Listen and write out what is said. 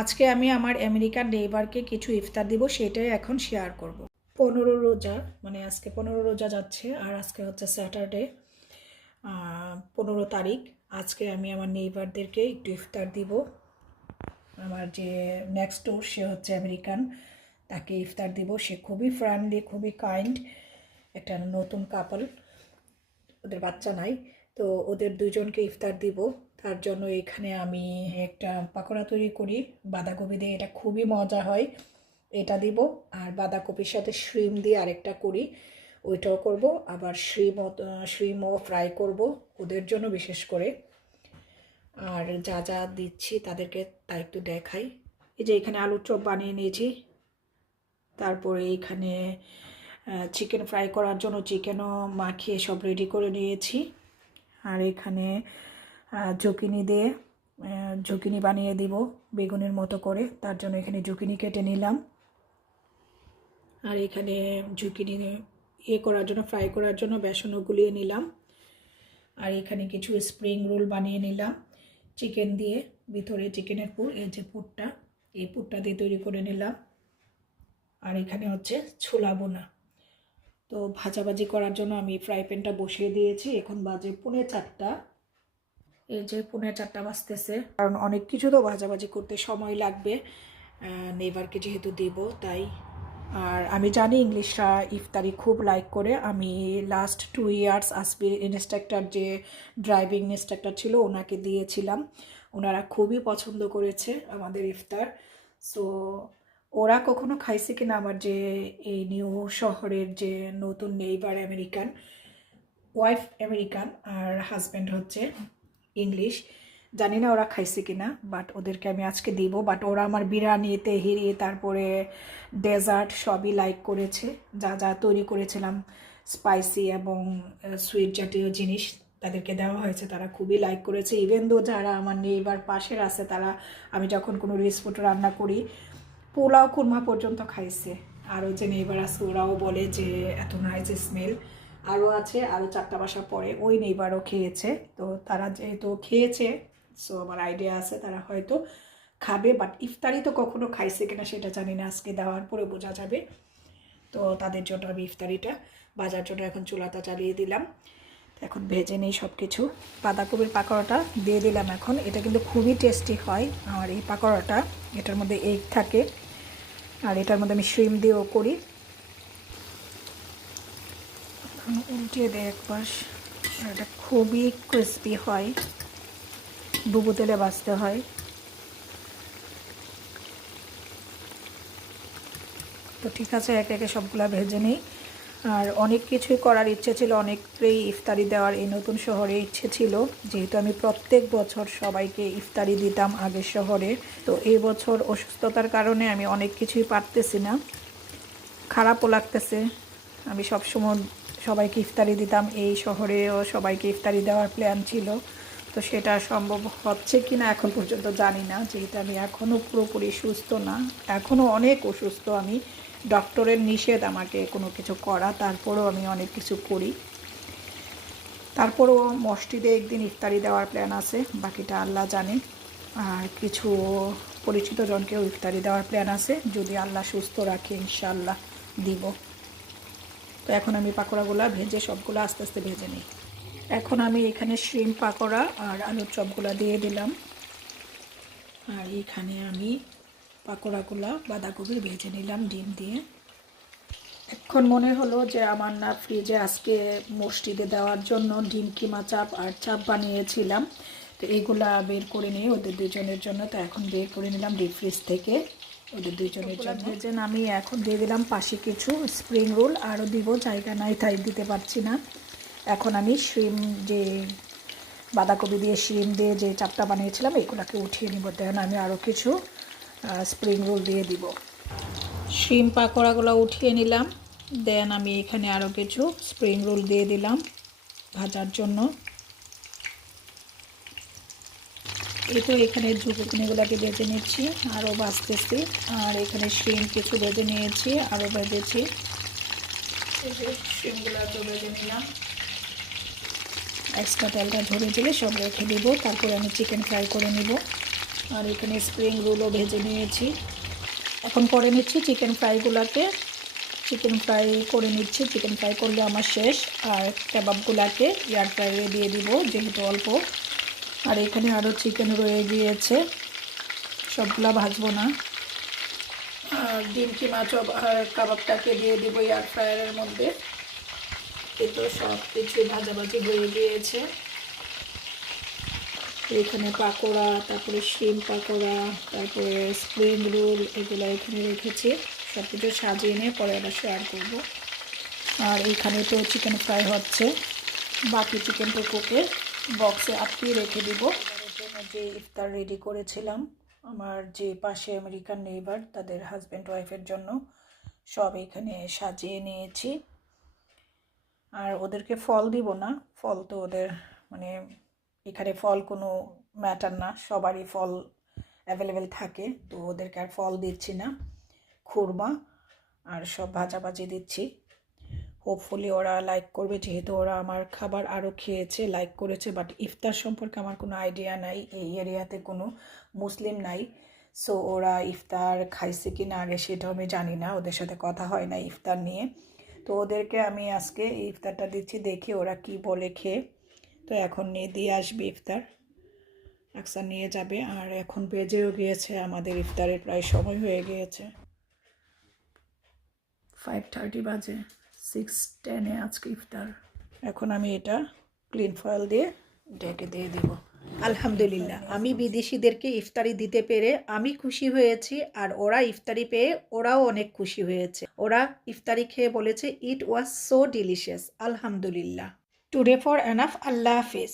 আজকে আমি আমার আমেরিকান নেইবারকে কিছু ইফতার দিব, সেটাই এখন শেয়ার করব। পনেরো রোজা মানে আজকে পনেরো রোজা যাচ্ছে, আর আজকে হচ্ছে স্যাটারডে পনেরো তারিখ। আজকে আমি আমার নেইবারদেরকে একটু ইফতার দিব। আমার যে নেক্সট ডোর সে হচ্ছে আমেরিকান, তাকে ইফতার দিব। সে খুবই ফ্রেন্ডলি খুবই কাইন্ড একটা নতুন কাপল ওদের বাচ্চা নাই, তো ওদের দুজনকে ইফতার দিব। তার জন্য এখানে আমি একটা পাকোড়া তৈরি করি। বাঁধাকপি দিয়ে এটা খুবই মজা হয়। এটা দিব আর বাঁধাকপির সাথে শ্রিম দিয়ে আরেকটা করি। ওইটাও করব। আবার শ্রিমও শ্রিমও ফ্রাই করব ওদের জন্য বিশেষ করে। আর যা যা দিচ্ছি তাদেরকে তা একটু দেখাই। এই যে এখানে আলুর চপ বানিয়ে নিয়েছি। তারপরে এইখানে চিকেন ফ্রাই করার জন্য চিকেনও মাখিয়ে সব রেডি করে নিয়েছি। আর এখানে জুকিনি দিয়ে জুকিনি বানিয়ে দিব বেগুনের মতো করে। তার জন্য এখানে জুকিনি কেটে নিলাম। আর এখানে জুকিনি ইয়ে করার জন্য, ফ্রাই করার জন্য বেসনও গুলিয়ে নিলাম। আর এখানে কিছু স্প্রিং রোল বানিয়ে নিলাম চিকেন দিয়ে, ভিতরে চিকেনের পুর, এই যে পুরটা, এই পুরটা দিয়ে তৈরি করে নিলাম। আর এখানে হচ্ছে ছোলা বোনা তো ভাজাভাজি করার জন্য আমি ফ্রাই প্যানটা বসিয়ে দিয়েছি। এখন বাজে পুনে চারটা। এই যে পুনে চারটা বাজতেছে। কারণ অনেক কিছু তো ভাজাভাজি করতে সময় লাগবে। নেভারকে যেহেতু দেব, তাই। আর আমি জানি ইংলিশরা ইফতারি খুব লাইক করে। আমি লাস্ট টু ইয়ার্স আসবি ইনস্ট্রাক্টর যে ড্রাইভিং ইনস্ট্রাক্টর ছিল, ওনাকে দিয়েছিলাম। ওনারা খুবই পছন্দ করেছে আমাদের ইফতার। সো ওরা কখনো খাইছে কিনা আমার যে এই নিউ শহরের যে নতুন নেইবার আমেরিকান ওয়াইফ আমেরিকান আর হাজব্যান্ড হচ্ছে। ইংলিশ জানি না ওরা খাইছে কিনা বাট ওদেরকে আমি আজকে দিব। বাট ওরা আমার বিরিয়ানি তেহেরি তারপরে ডেজার্ট সবই লাইক করেছে। যা যা তৈরি করেছিলাম স্পাইসি এবং সুইট জাতীয় জিনিস তাদেরকে দেওয়া হয়েছে, তারা খুবই লাইক করেছে। ইভেন দো যারা আমার নেইবার পাশের আছে, তারা, আমি যখন কোনো রেসিপিটা রান্না করি, পোলাও কুরমা পর্যন্ত খাইছে। আরও যে নেইবার আছে, ওরাও বলে যে, এত নাইস স্মেল আরও আছে, আরও চারটা বাসা পরে ওই নেইবারও খেয়েছে। তো তারা যেহেতু খেয়েছে সো আমার আইডিয়া আছে তারা হয়তো খাবে বাট ইফতারি তো কখনো খাইছে কিনা সেটা জানি না, আজকে দেওয়ার পরে বোঝা যাবে। তো তাদের জন্য আমি ইফতারিটা বাজার জন্য এখন চুলাটা চালিয়ে দিলাম। এখন ভেজে নেই সব কিছু বাঁধাকপির পাকোড়াটা দিয়ে দিলাম এখন। এটা কিন্তু খুবই টেস্টি হয়। আর এই পাকোড়াটা, এটার মধ্যে এগ থাকে। আর এটার মধ্যে আমি শ্রিম দিয়েও করি। উল্টিয়ে দেয় এক পাশ। এটা খুবই ক্রিস্পি হয়। ডুবো তেলে বাঁচতে হয়। তো ঠিক আছে, একে একে সবগুলা ভেজে নিই। আর অনেক কিছুই করার ইচ্ছে ছিল, অনেককেই ইফতারি দেওয়ার এই নতুন শহরে ইচ্ছে ছিল। যেহেতু আমি প্রত্যেক বছর সবাইকে ইফতারি দিতাম আগের শহরে। তো এই বছর অসুস্থতার কারণে আমি অনেক কিছুই পারতেছি না। খারাপও লাগতেছে। আমি সবসময় সবাইকে ইফতারি দিতাম। এই শহরেও সবাইকে ইফতারি দেওয়ার প্ল্যান ছিল। তো সেটা সম্ভব হচ্ছে কি না এখন পর্যন্ত জানি না। যেহেতু আমি এখনও পুরোপুরি সুস্থ না এখনও অনেক অসুস্থ। আমি ডক্টরের নিষেধ আমাকে কোনো কিছু করা, তারপরেও আমি অনেক কিছু করি। তারপরেও মসজিদে একদিন ইফতারি দেওয়ার প্ল্যান আছে, বাকিটা আল্লাহ জানে। আর কিছু পরিচিত জনকেও ইফতারি দেওয়ার প্ল্যান আছে। যদি আল্লাহ সুস্থ রাখে ইনশাল্লাহ দিব। তো এখন আমি পাকোড়াগুলো ভেজে সবগুলো আস্তে আস্তে ভেজে নিই। এখন আমি এখানে শ্রিম পাকোড়া আর আলুর চপগুলো দিয়ে দিলাম। আর এখানে আমি পাকোড়াগুলো বাঁধাকপি ভেজে নিলাম ডিম দিয়ে। এখন মনে হলো যে আমার না ফ্রিজে আজকে মসজিদে দেওয়ার জন্য ডিম কিমা চাপ আর চাপ বানিয়েছিলাম। তো এইগুলা বের করে নিয়ে ওদের দুজনের জন্য তো এখন বের করে নিলাম ডিপ ফ্রিজ থেকে। ওদের দুজনের জন্য। ভেজে আমি এখন দিয়ে দিলাম পাশে কিছু স্প্রিং রোল আরও দিব, জায়গা নাই, তাই দিতে পারছি না। এখন আমি শ্রিম যে বাঁধাকপি দিয়ে শ্রিম দিয়ে যে চাপটা বানিয়েছিলাম, এগুলোকে উঠিয়ে নিব। দেন আমি আরও কিছু স্প্রিং রোল দিয়ে দিব। শ্রিম পাকোড়াগুলো উঠিয়ে নিলাম। দেন আমি এখানে আরও কিছু স্প্রিং রোল দিয়ে দিলাম ভাজার জন্য। এই তো এখানে ঝুঁকুনিগুলোকে বেজে নিচ্ছি, আরও বাঁচতেছি আর এখানে শ্রিম কিছু বেজে নিয়েছি, আরও বেজেছি বেজে নিলাম। এক্সট্রা তেলটা ধরে দিলে সব রেখে দিব, তারপরে আমি চিকেন ফ্রাই করে নিব। আর এখানে স্প্রিং রোলও ভেজে নিয়েছি। এখন করে নিচ্ছি চিকেন ফ্রাইগুলোকে। চিকেন ফ্রাই করে নিচ্ছি, চিকেন ফ্রাই করলে আমার শেষ। আর কাবাবগুলাকে এয়ার ফ্রাইয়ে দিয়ে দিব, যেহেতু অল্প। আর এখানে আরও চিকেন রয়ে গিয়েছে। সবগুলা ভাজবো না। আর ডিম কিমা চপ আর কাবাবটাকে দিয়ে দিব এয়ার ফ্রায়ারের মধ্যে। এই তো সব কিছু ভাজাভাজি হয়ে গিয়েছে। এখানে পাকোড়া, তারপরে শিম পাকোড়া, তারপরে স্প্রিং রোল এগুলো এখানে রেখেছি। সব কিছু সাজিয়ে নিয়ে পরে আবার শেয়ার করব। আর এখানে তো চিকেন ফ্রাই হচ্ছে। বাকি চিকেনটুকুকে বক্সে আটকিয়ে রেখে দিব। জন্য যে ইফতার রেডি করেছিলাম, আমার যে পাশে আমেরিকান নেইবার তাদের হাজব্যান্ড ওয়াইফের জন্য, সব এখানে সাজিয়ে নিয়েছি। আর ওদেরকে ফল দিব না, ফল তো ওদের মানে এখানে ফল কোনো ম্যাটার না, সবারই ফল অ্যাভেলেবেল থাকে, তো ওদেরকে আর ফল দিচ্ছি না। খুরমা আর সব ভাজাভাজি দিচ্ছি। হোপফুলি ওরা লাইক করবে, যেহেতু ওরা আমার খাবার আরও খেয়েছে লাইক করেছে বাট ইফতার সম্পর্কে আমার কোনো আইডিয়া নাই, এই এরিয়াতে কোনো মুসলিম নাই। সো ওরা ইফতার খাইছে কি না আগে সেটাও আমি জানি না, ওদের সাথে কথা হয় না ইফতার নিয়ে। তো ওদেরকে আমি আজকে ইফতারটা দিচ্ছি, দেখি ওরা কি বলে খেয়ে। তো এখন নিয়ে দিয়ে আসবে ইফতার। আকসার নিয়ে যাবে, আর এখন বেজেও গিয়েছে, আমাদের ইফতারের প্রায় সময় হয়ে গিয়েছে। ফাইভ থার্টি বাজে। সিক্স টেনে আজকে ইফতার। এখন আমি এটা ক্লিন ফয়েল দিয়ে ডেকে দিয়ে দেব। আলহামদুলিল্লাহ, আমি বিদেশিদেরকে ইফতারি দিতে পেরে আমি খুশি হয়েছি আর ওরা ইফতারি পেয়ে ওরাও অনেক খুশি হয়েছে। ওরা ইফতারি খেয়ে বলেছে ইট ওয়াজ সো ডিলিশিয়াস আলহামদুলিল্লাহ। টুডে ফর এনাফ আল্লাহ হাফিজ।